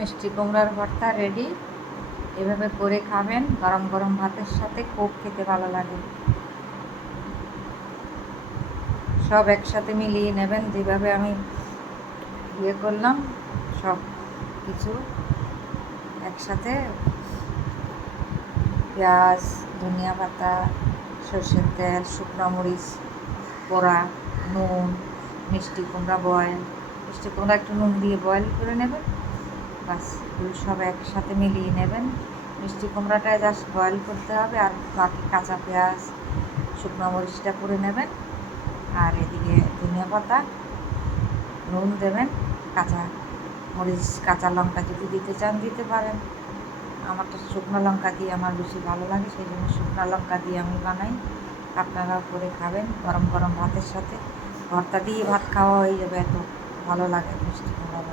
মিষ্টি কুমড়ার ভর্তা রেডি। এভাবে করে খাবেন, গরম গরম ভাতের সাথে খুব খেতে ভালো লাগে। সব একসাথে মিলিয়ে নেবেন, যেভাবে আমি করলাম সব কিছু একসাথে। পেঁয়াজ, ধনিয়া পাতা, সরষের তেল, শুকনো মরিচ পোড়া, নুন, মিষ্টি কুমড়া মিষ্টি কুমড়া একটু নুন দিয়ে বয়েল করে নেবেন। বাস, এগুলো সব একসাথে মিলিয়ে নেবেন। মিষ্টি কুমড়াটায় জাস্ট বয়েল করতে হবে, আর বাকি কাঁচা পেঁয়াজ, শুকনো মরিচটা করে নেবেন। আর এদিকে ধনিয়া পাতা, নুন দেবেন, কাঁচা মরিচ, কাঁচা লঙ্কা যদি দিতে চান দিতে পারেন। আমারটা শুকনো লঙ্কা দিয়ে আমার বেশি ভালো লাগে, সেই জন্য শুকনো লঙ্কা দিয়ে আমি বানাই। আপনারাও করে খাবেন গরম গরম ভাতের সাথে। ভর্তা দিয়ে ভাত খাওয়া হয়ে যাবে, এত ভালো লাগে মিষ্টি কুমড়া।